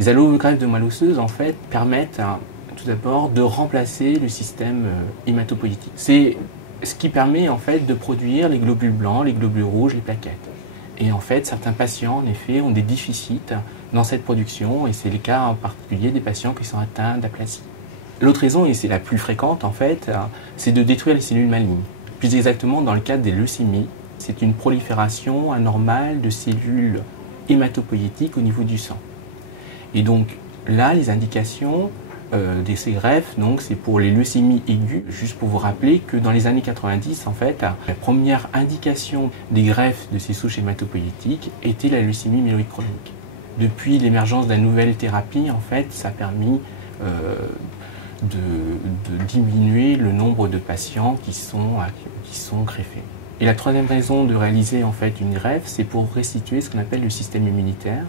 Les allogreffes de moelle osseuse, en fait, permettent tout d'abord de remplacer le système hématopoïétique. C'est ce qui permet, en fait, de produire les globules blancs, les globules rouges, les plaquettes. Et en fait, certains patients, en effet, ont des déficits dans cette production, et c'est le cas en particulier des patients qui sont atteints d'aplasie. L'autre raison, et c'est la plus fréquente, en fait, c'est de détruire les cellules malignes. Plus exactement, dans le cadre des leucémies, c'est une prolifération anormale de cellules hématopoïétiques au niveau du sang. Et donc là, les indications de ces greffes, c'est pour les leucémies aiguës. Juste pour vous rappeler que dans les années 90, en fait, la première indication des greffes de ces souches hématopoïétiques était la leucémie myéloïde chronique. Depuis l'émergence de la nouvelle thérapie, en fait, ça a permis de diminuer le nombre de patients qui sont greffés. Et la troisième raison de réaliser en fait une greffe, c'est pour restituer ce qu'on appelle le système immunitaire.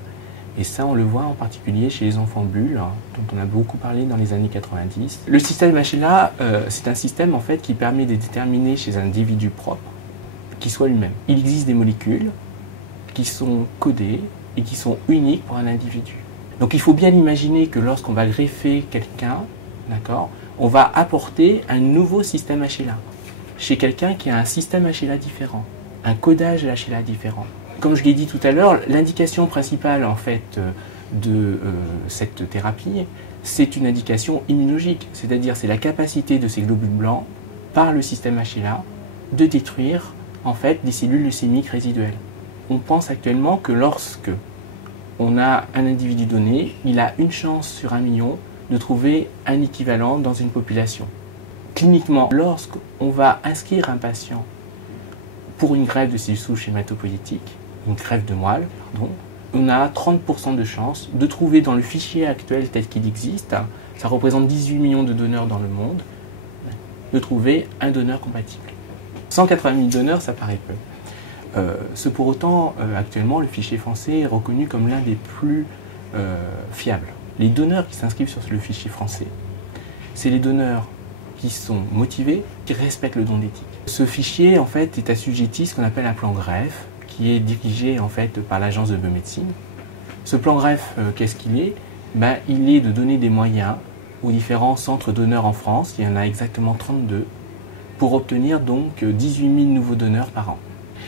Et ça, on le voit en particulier chez les enfants bulles, dont on a beaucoup parlé dans les années 90. Le système HLA, c'est un système en fait qui permet de déterminer chez un individu propre qui soit lui-même. Il existe des molécules qui sont codées et qui sont uniques pour un individu. Donc il faut bien imaginer que lorsqu'on va greffer quelqu'un, d'accord, on va apporter un nouveau système HLA chez quelqu'un qui a un système HLA différent, un codage HLA différent. Comme je l'ai dit tout à l'heure, l'indication principale en fait de cette thérapie, c'est une indication immunologique, c'est-à-dire c'est la capacité de ces globules blancs par le système HLA de détruire en fait des cellules leucémiques résiduelles. On pense actuellement que lorsque on a un individu donné, il a une chance sur 1 million de trouver un équivalent dans une population. Cliniquement, lorsqu'on va inscrire un patient pour une greffe de cellules souches hématopoïétiques, une greffe de moelle, on a 30% de chances de trouver dans le fichier actuel tel qu'il existe, ça représente 18 millions de donneurs dans le monde, de trouver un donneur compatible. 180 000 donneurs, ça paraît peu. Pour autant, actuellement, le fichier français est reconnu comme l'un des plus fiables. Les donneurs qui s'inscrivent sur le fichier français, c'est les donneurs qui sont motivés, qui respectent le don d'éthique. Ce fichier, en fait, est assujetti à ce qu'on appelle un plan greffe, qui est dirigé, en fait, par l'agence de biomédecine. Ce plan greffe, qu'est-ce qu'il est? Il est de donner des moyens aux différents centres donneurs en France, il y en a exactement 32, pour obtenir donc 18 000 nouveaux donneurs par an.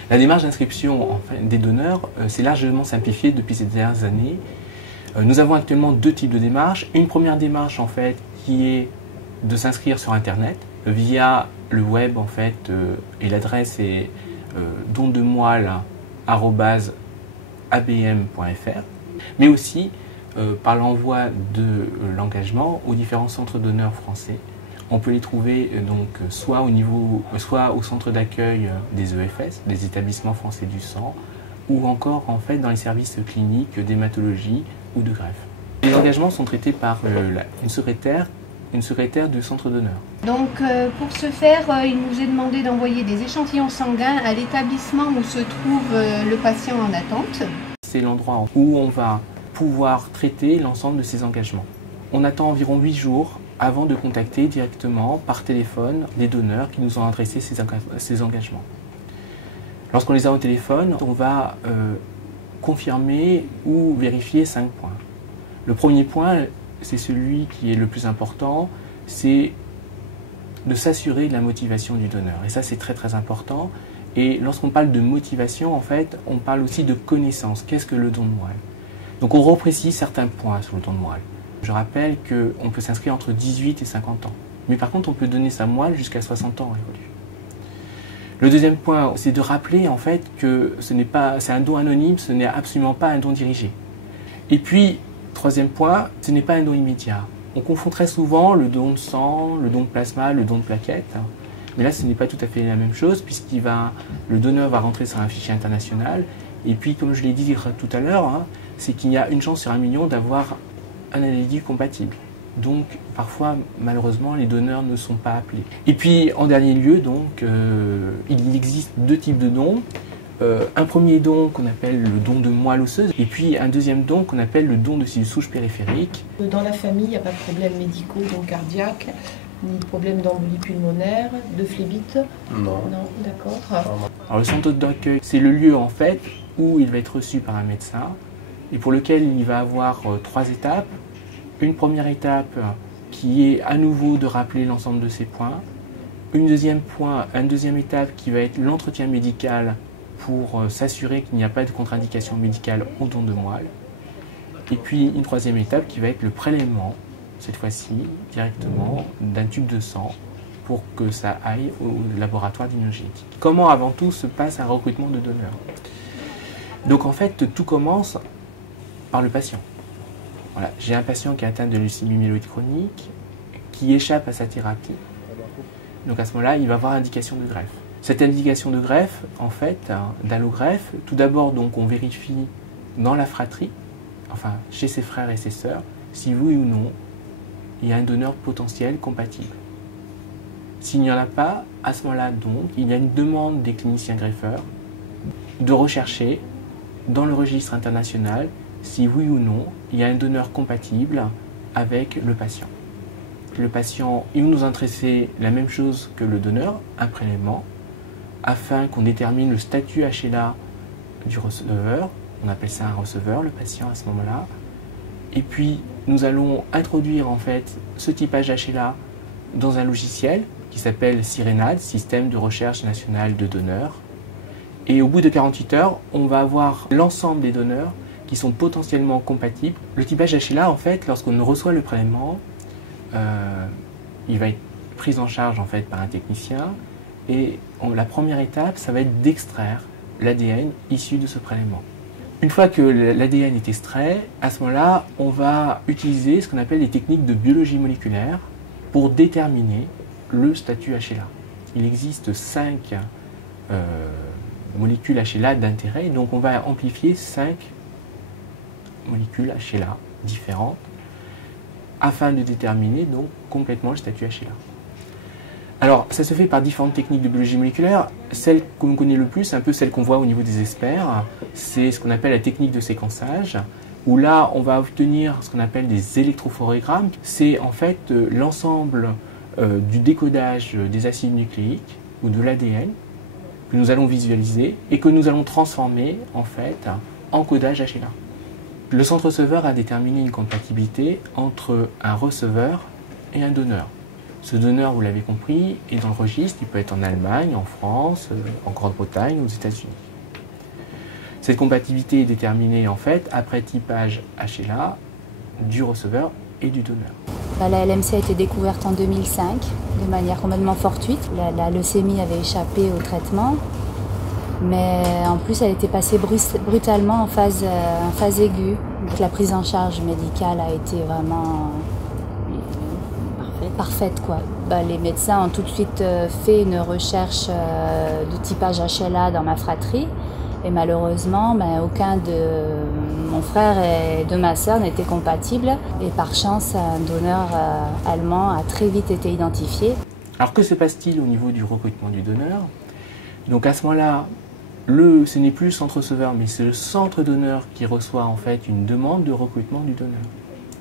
La démarche d'inscription des donneurs s'est largement simplifiée depuis ces dernières années. Nous avons actuellement 2 types de démarches. Une première démarche, en fait, qui est de s'inscrire sur Internet via le web, en fait, et l'adresse est dondemoelle@abm.fr, mais aussi par l'envoi de l'engagement aux différents centres donneurs français. On peut les trouver soit au centre d'accueil des EFS, des établissements français du sang, ou encore en fait dans les services cliniques d'hématologie ou de greffe. Les engagements sont traités par une secrétaire de centre donneur. Donc pour ce faire, il nous est demandé d'envoyer des échantillons sanguins à l'établissement où se trouve le patient en attente. C'est l'endroit où on va pouvoir traiter l'ensemble de ces engagements. On attend environ 8 jours avant de contacter directement par téléphone les donneurs qui nous ont adressé ces engagements. Lorsqu'on les a au téléphone, on va confirmer ou vérifier 5 points. Le premier point, c'est celui qui est le plus important, c'est de s'assurer de la motivation du donneur. Et ça, c'est très très important. Et lorsqu'on parle de motivation, en fait, on parle aussi de connaissance. Qu'est-ce que le don de moelle? Donc on reprécise certains points sur le don de moelle. Je rappelle qu'on peut s'inscrire entre 18 et 50 ans. Mais par contre, on peut donner sa moelle jusqu'à 60 ans révolus. Le deuxième point, c'est de rappeler en fait que c'est un don anonyme, ce n'est absolument pas un don dirigé. Et puis, troisième point, ce n'est pas un don immédiat. On confond très souvent le don de sang, le don de plasma, le don de plaquettes. Mais là, ce n'est pas tout à fait la même chose puisque le donneur va rentrer sur un fichier international. Et puis, comme je l'ai dit tout à l'heure, c'est qu'il y a une chance sur 1 million d'avoir un individu compatible. Donc, parfois, malheureusement, les donneurs ne sont pas appelés. Et puis, en dernier lieu, il existe 2 types de dons. Un premier don qu'on appelle le don de moelle osseuse, et puis un deuxième don qu'on appelle le don de cellules souches périphériques. Dans la famille, il n'y a pas de problème médicaux, donc cardiaque, ni de problème d'embolie pulmonaire, de phlébite? Non. Non, d'accord. Alors, le centre d'accueil, c'est le lieu en fait où il va être reçu par un médecin, et pour lequel il va avoir 3 étapes. Une première étape qui est à nouveau de rappeler l'ensemble de ces points. Une deuxième étape qui va être l'entretien médical pour s'assurer qu'il n'y a pas de contre-indication médicale au don de moelle. Et puis une troisième étape qui va être le prélèvement, cette fois-ci directement d'un tube de sang pour que ça aille au laboratoire d'immunogénétique. Comment avant tout se passe un recrutement de donneurs? Donc en fait tout commence par le patient. Voilà, j'ai un patient qui est atteint de leucémie myéloïde chronique, qui échappe à sa thérapie. Donc à ce moment-là, il va avoir indication de greffe. Cette indication de greffe, en fait, d'allogreffe, tout d'abord, donc, on vérifie dans la fratrie, enfin chez ses frères et ses sœurs, si oui ou non, il y a un donneur potentiel compatible. S'il n'y en a pas, à ce moment-là, donc, il y a une demande des cliniciens greffeurs de rechercher dans le registre international si oui ou non, il y a un donneur compatible avec le patient. Le patient, il nous intéresser la même chose que le donneur, un prélèvement, afin qu'on détermine le statut HLA du receveur. On appelle ça un receveur, le patient à ce moment-là. Et puis, nous allons introduire en fait ce typage HLA dans un logiciel qui s'appelle CIRENAD, Système de recherche national de donneurs. Et au bout de 48 heures, on va avoir l'ensemble des donneurs qui sont potentiellement compatibles. Le typage HLA, en fait, lorsqu'on reçoit le prélèvement, il va être pris en charge en fait par un technicien et la première étape, ça va être d'extraire l'ADN issu de ce prélèvement. Une fois que l'ADN est extrait, à ce moment-là, on va utiliser ce qu'on appelle les techniques de biologie moléculaire pour déterminer le statut HLA. Il existe 5 molécules HLA d'intérêt, donc on va amplifier 5 molécules HLA différentes afin de déterminer donc complètement le statut HLA. Alors, ça se fait par différentes techniques de biologie moléculaire. Celle qu'on connaît le plus, c'est un peu celle qu'on voit au niveau des experts, c'est ce qu'on appelle la technique de séquençage, où là, on va obtenir ce qu'on appelle des électrophorégrammes. C'est en fait l'ensemble du décodage des acides nucléiques ou de l'ADN que nous allons visualiser et que nous allons transformer en fait en codage HLA. Le centre receveur a déterminé une compatibilité entre un receveur et un donneur. Ce donneur, vous l'avez compris, est dans le registre, il peut être en Allemagne, en France, en Grande-Bretagne ou aux États-Unis. Cette compatibilité est déterminée en fait après typage HLA du receveur et du donneur. La LMC a été découverte en 2005 de manière complètement fortuite. La leucémie avait échappé au traitement. Mais en plus, elle était passée brutalement en phase aiguë. Donc la prise en charge médicale a été vraiment parfaite, quoi. Les médecins ont tout de suite fait une recherche de typage HLA dans ma fratrie. Et malheureusement, aucun de mon frère et de ma sœur n'était compatible. Et par chance, un donneur allemand a très vite été identifié. Alors que se passe-t-il au niveau du recrutement du donneur? Donc à ce moment-là, ce n'est plus le centre receveur, mais c'est le centre donneur qui reçoit en fait une demande de recrutement du donneur.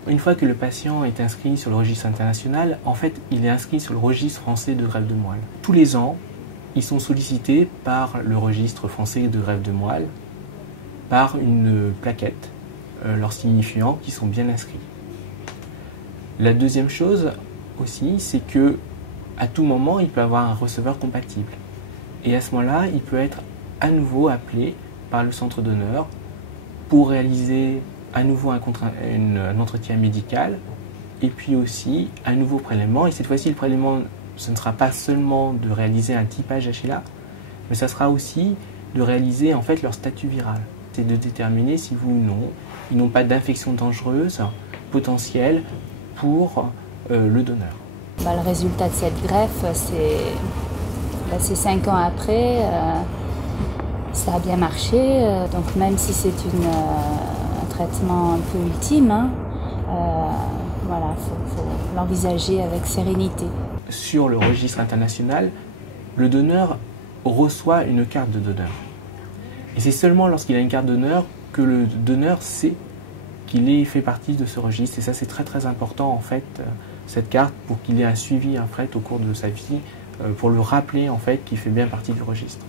Une fois que le patient est inscrit sur le registre international, en fait, il est inscrit sur le registre français de greffe de moelle. Tous les ans, ils sont sollicités par le registre français de greffe de moelle par une plaquette leur signifiant qu'ils sont bien inscrits. La deuxième chose aussi, c'est que à tout moment, il peut avoir un receveur compatible. Et à ce moment-là, il peut être à nouveau appelé par le centre donneur pour réaliser à nouveau un entretien médical et puis aussi un nouveau prélèvement. Et cette fois-ci, le prélèvement, ce ne sera pas seulement de réaliser un typage HLA, mais ça sera aussi de réaliser en fait leur statut viral. C'est de déterminer si oui ou non, ils n'ont pas d'infection dangereuse potentielle pour le donneur. Le résultat de cette greffe, c'est 5 ans après. Ça a bien marché, donc même si c'est un traitement un peu ultime, voilà, faut l'envisager avec sérénité. Sur le registre international, le donneur reçoit une carte de donneur. Et c'est seulement lorsqu'il a une carte de donneur que le donneur sait qu'il fait partie de ce registre. Et ça, c'est très très important en fait, cette carte, pour qu'il ait un suivi en fait, au cours de sa vie, pour le rappeler en fait qu'il fait bien partie du registre.